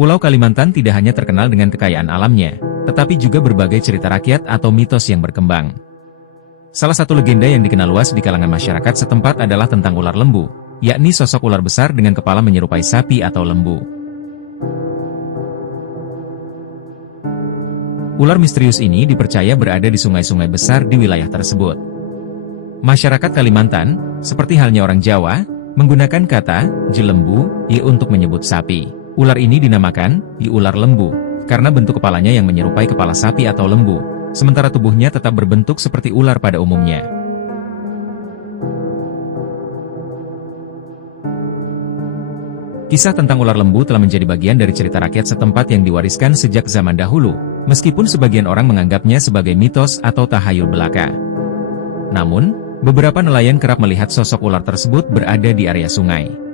Pulau Kalimantan tidak hanya terkenal dengan kekayaan alamnya, tetapi juga berbagai cerita rakyat atau mitos yang berkembang. Salah satu legenda yang dikenal luas di kalangan masyarakat setempat adalah tentang ular lembu, yakni sosok ular besar dengan kepala menyerupai sapi atau lembu. Ular misterius ini dipercaya berada di sungai-sungai besar di wilayah tersebut. Masyarakat Kalimantan, seperti halnya orang Jawa, menggunakan kata jelembu untuk menyebut sapi. Ular ini dinamakan ular lembu, karena bentuk kepalanya yang menyerupai kepala sapi atau lembu, sementara tubuhnya tetap berbentuk seperti ular pada umumnya. Kisah tentang ular lembu telah menjadi bagian dari cerita rakyat setempat yang diwariskan sejak zaman dahulu, meskipun sebagian orang menganggapnya sebagai mitos atau tahayul belaka. Namun, beberapa nelayan kerap melihat sosok ular tersebut berada di area sungai.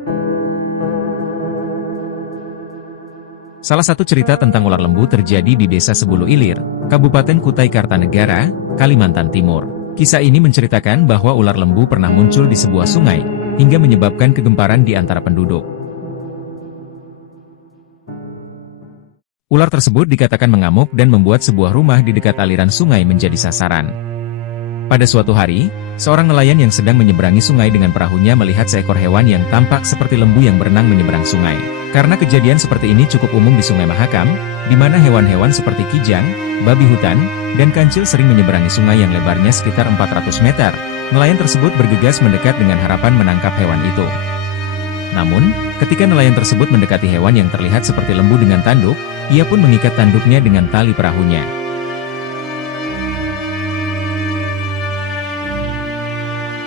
Salah satu cerita tentang ular lembu terjadi di Desa Sebulu Ilir, Kabupaten Kutai Kartanegara, Kalimantan Timur. Kisah ini menceritakan bahwa ular lembu pernah muncul di sebuah sungai, hingga menyebabkan kegemparan di antara penduduk. Ular tersebut dikatakan mengamuk dan membuat sebuah rumah di dekat aliran sungai menjadi sasaran. Pada suatu hari, seorang nelayan yang sedang menyeberangi sungai dengan perahunya melihat seekor hewan yang tampak seperti lembu yang berenang menyeberang sungai. Karena kejadian seperti ini cukup umum di Sungai Mahakam, di mana hewan-hewan seperti kijang, babi hutan, dan kancil sering menyeberangi sungai yang lebarnya sekitar 400 meter, nelayan tersebut bergegas mendekat dengan harapan menangkap hewan itu. Namun, ketika nelayan tersebut mendekati hewan yang terlihat seperti lembu dengan tanduk, ia pun mengikat tanduknya dengan tali perahunya.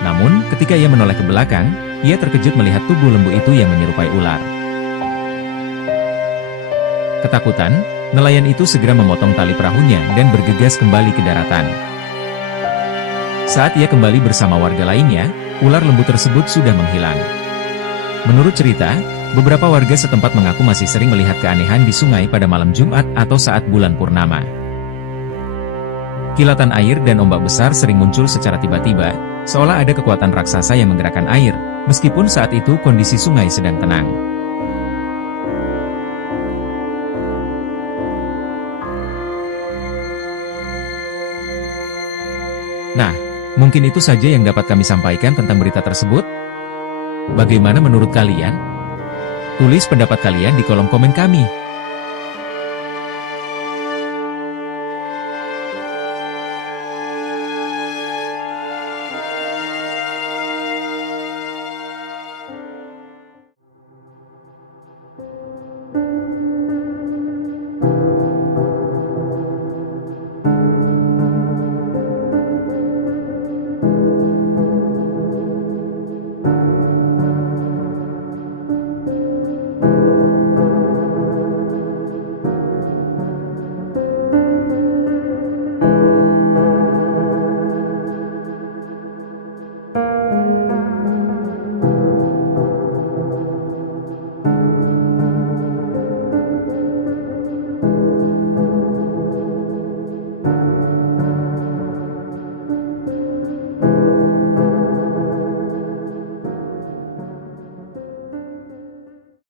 Namun, ketika ia menoleh ke belakang, ia terkejut melihat tubuh lembu itu yang menyerupai ular. Ketakutan, nelayan itu segera memotong tali perahunya dan bergegas kembali ke daratan. Saat ia kembali bersama warga lainnya, ular lembu tersebut sudah menghilang. Menurut cerita, beberapa warga setempat mengaku masih sering melihat keanehan di sungai pada malam Jumat atau saat bulan purnama. Kilatan air dan ombak besar sering muncul secara tiba-tiba, seolah ada kekuatan raksasa yang menggerakkan air, meskipun saat itu kondisi sungai sedang tenang. Nah, mungkin itu saja yang dapat kami sampaikan tentang berita tersebut. Bagaimana menurut kalian? Tulis pendapat kalian di kolom komen kami.